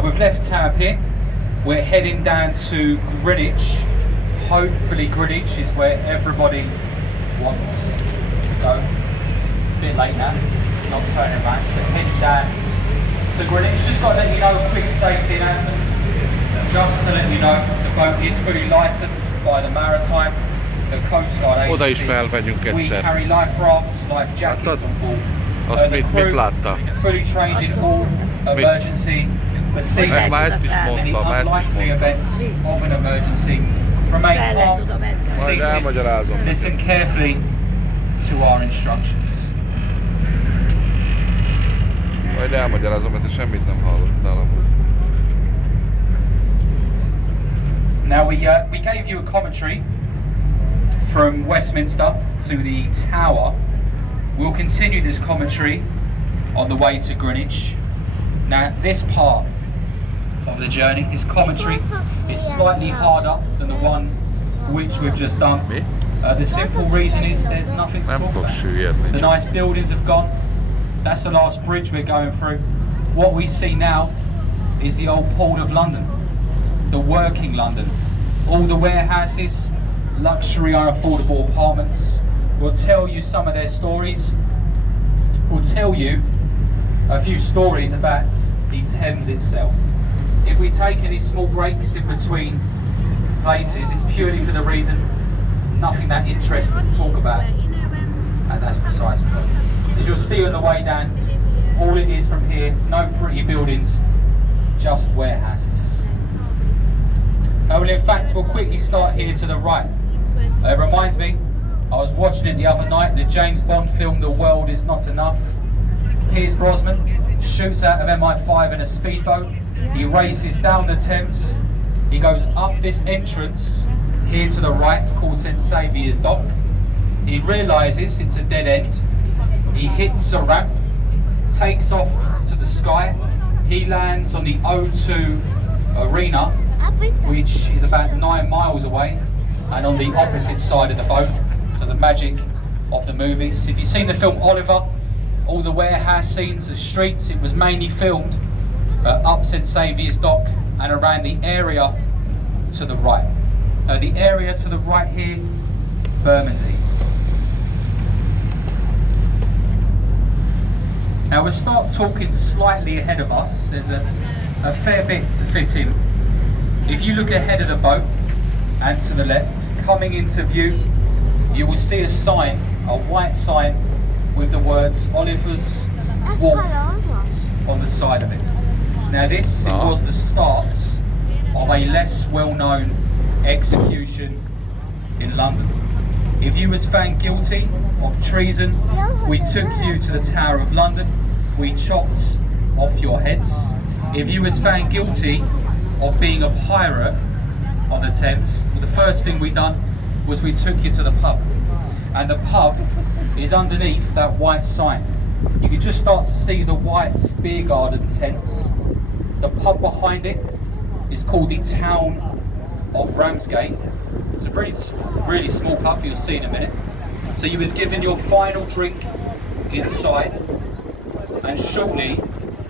We've left Tap here. We're heading down to Greenwich. Hopefully Greenwich is where everybody wants to go. A bit late now, not turning around, but heading down to Greenwich. Just got to let you know a quick safety announcement. Just to let you know, the boat is fully licensed by the Maritime, the Coast Guard Agency. Oda is felmegyünk We egyszer. carry life rafts, life jackets on board. Azt mit látta? Fully trained in all emergency procedures Már ezt is and the mondta, már ezt is unlikely mondta. events of an emergency. Remain calm, Majd elmagyarázom. seated, listen carefully to our instructions. Majd elmagyarázom, mert te semmit nem hallottál amúgy. Now we gave you a commentary from Westminster to the Tower. We'll continue this commentary on the way to Greenwich. Now this part of the journey, this commentary, is slightly harder than the one which we've just done. The simple reason is there's nothing to talk about. The nice buildings have gone. That's the last bridge we're going through. What we see now is the old port of London, the working London. All the warehouses, luxury unaffordable apartments. We'll tell you some of their stories. We'll tell you a few stories about the Thames itself. If we take any small breaks in between places, it's purely for the reason nothing that interesting to talk about, and that's precisely what. As you'll see on the way down, all it is from here, no pretty buildings, just warehouses. Well, in fact, we'll quickly start here to the right. It reminds me, I was watching it the other night, the James Bond film, The World Is Not Enough. Piers Brosnan shoots out of MI5 in a speedboat. He races down the Thames. He goes up this entrance here to the right, called St Saviour's Dock. He realises it's a dead end. He hits a ramp, takes off to the sky. He lands on the O2 Arena, which is about 9 miles away, and on the opposite side of the boat. So the magic of the movies. If you've seen the film Oliver, all the warehouse scenes, the streets, it was mainly filmed up St Saviour's Dock and around the area to the right. The area to the right here, Bermondsey. Now we'll start talking slightly ahead of us. There's a fair bit to fit in. If you look ahead of the boat and to the left, coming into view, you will see a sign, a white sign with the words Oliver's Wharf on the side of it. Now this was the start of a less well-known execution in London. If you was found guilty of treason, we took you to the Tower of London, we chopped off your heads. If you was found guilty of being a pirate on the Thames, well, the first thing we done was we took you to the pub. And the pub is underneath that white sign. You can just start to see the white beer garden tents. The pub behind it is called the Town of Ramsgate. It's a really small pub, you'll see in a minute. So you was given your final drink inside, and shortly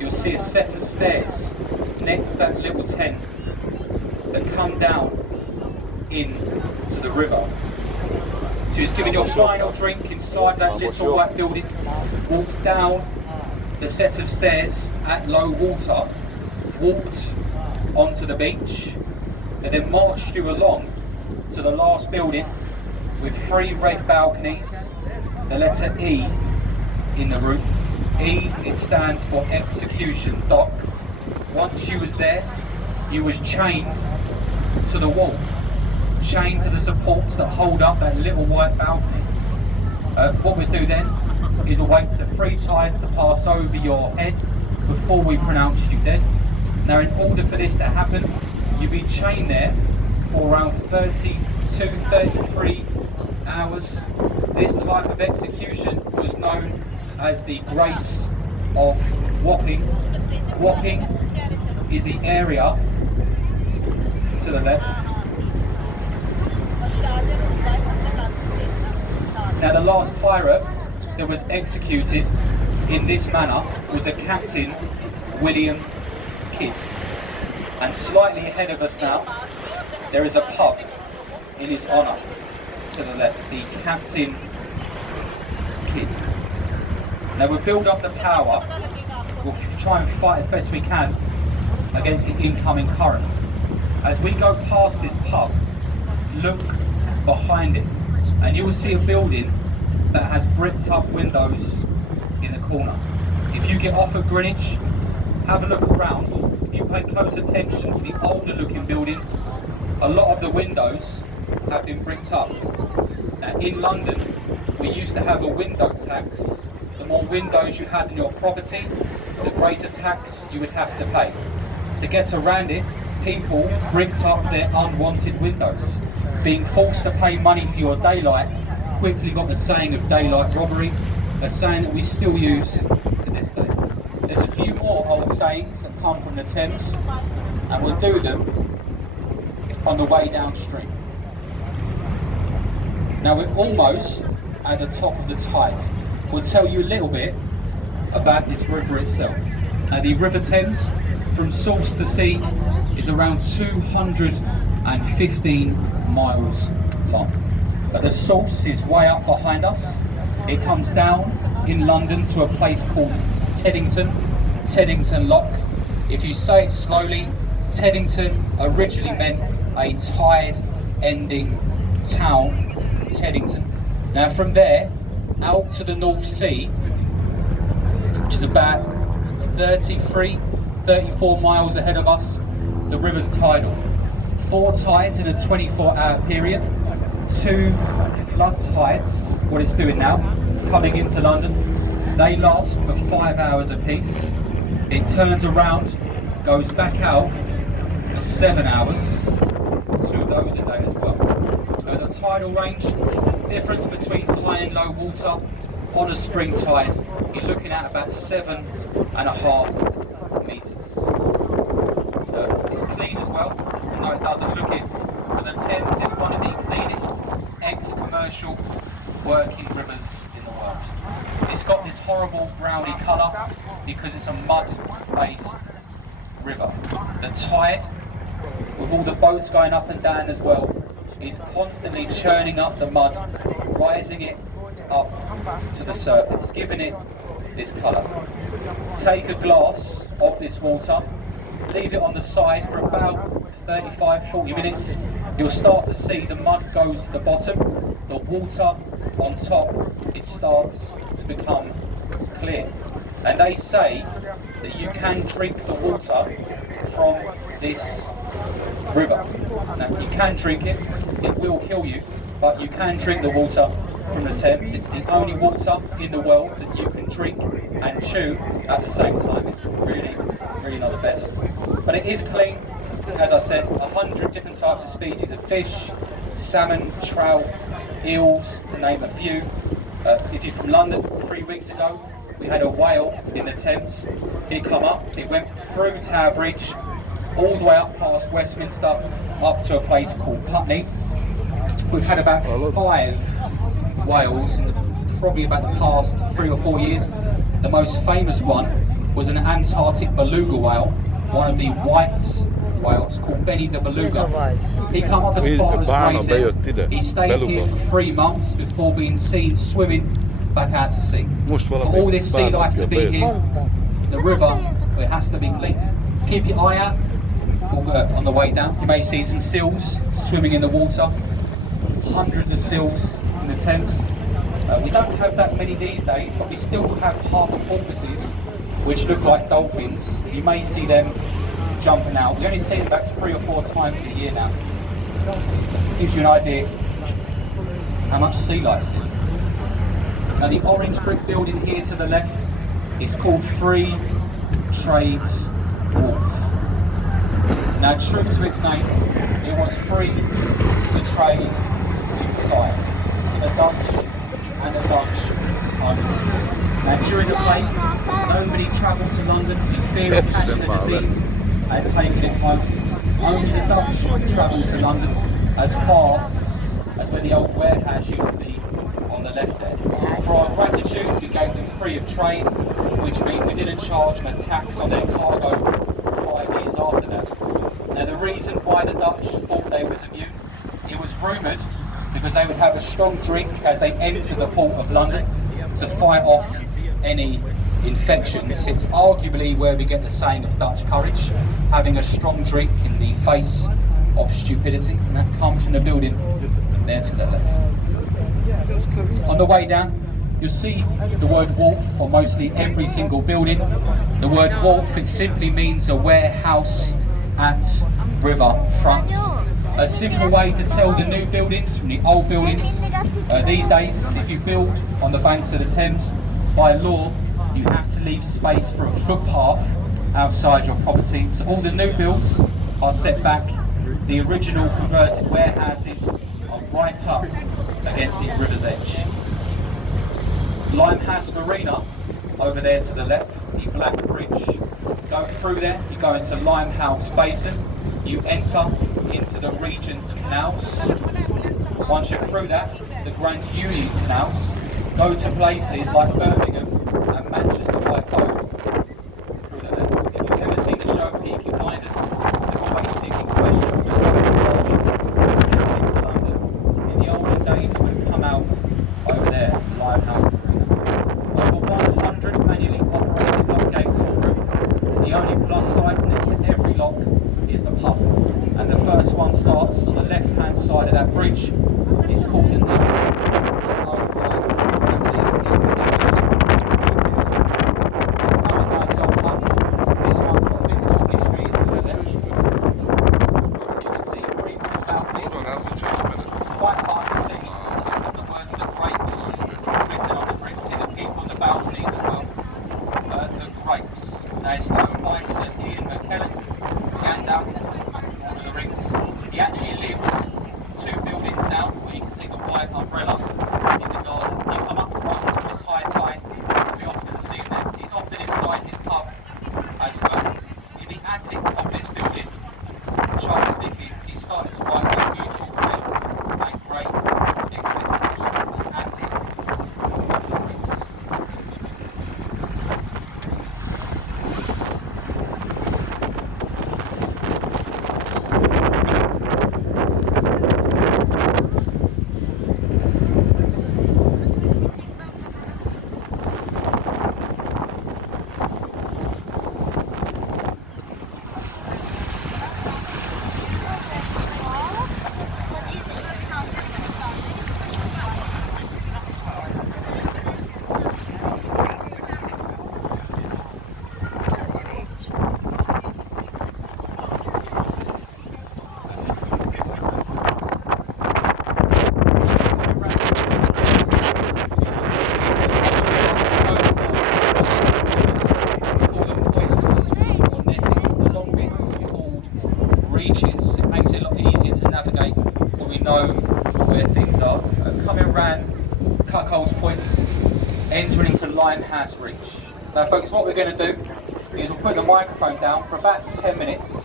you'll see a set of stairs next to that little tent that come down into the river. So you was given your final drink inside that little white building, walked down the set of stairs at low water, walked onto the beach, and then marched you along to the last building with 3 red balconies, the letter E in the roof. E, it stands for execution dock. Once you was there, you was chained to the wall, chained to the supports that hold up that little white balcony. What we'll do then is we'll wait for 3 tides to pass over your head before we pronounced you dead. Now in order for this to happen, you'll be chained there for around 33 hours. This type of execution was known as the Grace of Wapping. Wapping is the area to the left. Now the last pirate that was executed in this manner was a Captain William Kidd. And slightly ahead of us now, there is a pub in his honour to the left, the Captain Kidd. Now we'll build up the power, we'll try and fight as best we can against the incoming current. As we go past this pub, look behind it and you will see a building that has bricked up windows in the corner. If you get off at Greenwich, have a look around. If you pay close attention to the older looking buildings, a lot of the windows have been bricked up. Now in London, we used to have a window tax. The more windows you had in your property, the greater tax you would have to pay. To get around it, people bricked up their unwanted windows. Being forced to pay money for your daylight quickly got the saying of daylight robbery, a saying that we still use to this day. There's a few more old sayings that come from the Thames, and we'll do them on the way downstream. Now we're almost at the top of the tide. We'll tell you a little bit about this river itself. Now the River Thames, from source to sea, is around 215 miles long. But the source is way up behind us. It comes down in London to a place called Teddington Lock. If you say it slowly, Teddington originally meant a tide-ending town, Teddington. Now from there, out to the North Sea, which is about 34 miles ahead of us, the river's tidal. 4 tides in a 24-hour period, 2 flood tides, what it's doing now, coming into London. They last for 5 hours apiece. It turns around, goes back out for 7 hours, 2 of those a day as well. The tidal range, difference between high and low water on a spring tide, you're looking at about 7.5 metres. It's clean as well, no it doesn't look it, but the Thames is one of the cleanest ex-commercial working rivers in the world. It's got this horrible browny colour because it's a mud-based river. The tide, with all the boats going up and down as well, is constantly churning up the mud, rising it up to the surface, giving it this colour. Take a glass of this water, leave it on the side for about 35-40 minutes. You'll start to see the mud goes to the bottom, the water on top, it starts to become clear. And they say that you can drink the water from this river. Now you can drink it, it will kill you, but you can drink the water from the Thames. It's the only water in the world that you can drink and chew at the same time. It's really, really not the best. But it is clean. As I said, 100 different types of species of fish, salmon, trout, eels, to name a few. If you're from London, 3 weeks ago, we had a whale in the Thames. It come up, it went through Tower Bridge, all the way up past Westminster, up to a place called Putney. We've had about 5 whales in probably about the past 3 or 4 years. The most famous one was an Antarctic beluga whale, one of the white whales called Benny the Beluga. He came up as far as Gravesend. He stayed here for 3 months before being seen swimming back out to sea. For all this sea life to be here, the river, it has to be clean. Keep your eye out on the way down. You may see some seals swimming in the water. Hundreds of seals in the Thames. We don't have that many these days, but we still have harbour porpoises, which look like dolphins. You may see them jumping out. We only see them about 3 or 4 times a year now. Gives you an idea how much sea life's here. Now the orange brick building here to the left is called Free Trades Wharf. Now true to its name, it was free to trade inside, the Dutch and the Dutch only. Now during the plague, nobody travelled to London in fear of catching a disease and taking it home. Only the Dutch travelled to London as far as where the old warehouse used to be on the left there. For our gratitude, we gave them free of trade, which means we didn't charge them a tax on their cargo 5 years after that. there was a view. It was rumoured because they would have a strong drink as they enter the port of London to fight off any infections. It's arguably where we get the saying of Dutch courage, having a strong drink in the face of stupidity, and that comes from the building there to the left. On the way down, you'll see the word wharf on mostly every single building. The word wharf, it simply means a warehouse at river fronts. A simple way to tell the new buildings from the old buildings. These days, if you build on the banks of the Thames, by law, you have to leave space for a footpath outside your property. So all the new builds are set back. The original converted warehouses are right up against the river's edge. Limehouse Marina, over there to the left, the Black Bridge. Go through there, you go into Limehouse Basin, you enter into the Regent's Canals. Once you're through that, the Grand Union Canals, go to places like Birmingham and Manchester by boat through the left. If you've ever seen the show Peaky Blinders, they're always sneaking questions. Barges sailing into London. In the olden days, it would have come out over there, Limehouse Marina. Over 100 manually operated lock gates en route. The only plus side next to every lock is the pub. And the first one starts on the left-hand side of that bridge. It's called the Navy. It's owned by this one's got a bit more history, isn't it? You can see a brief bit about this. It's quite hard to see. The words "the grapes" written on the bricks. See the people on the balconies as well. The grapes. Now it's owned by Sir Ian McKellen, Yandal, one of the rings. He actually lives 2 buildings down, where you can see the white umbrella in the garden. You come up across this high tide, we often see him there. He's often inside his pub as well. In the attic of this building, Charles Dickens, he started to write the usual film and great expectation. The attic of the bricks. It makes it a lot easier to navigate when we know where things are. Coming around Cuckold's Points, entering into Limehouse Reach. Now folks, what we're going to do is we'll put the microphone down for about 10 minutes,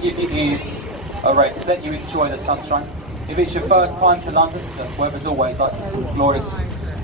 give your ears a rest, let you enjoy the sunshine. If it's your first time to London, the weather's always like this, glorious,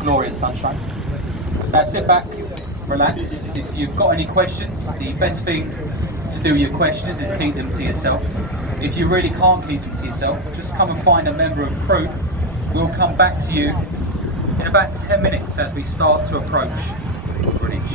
glorious sunshine. Now sit back, relax. If you've got any questions, the best thing to do with your questions is keep them to yourself. If you really can't keep them to yourself, just come and find a member of crew. We'll come back to you in about 10 minutes as we start to approach Greenwich.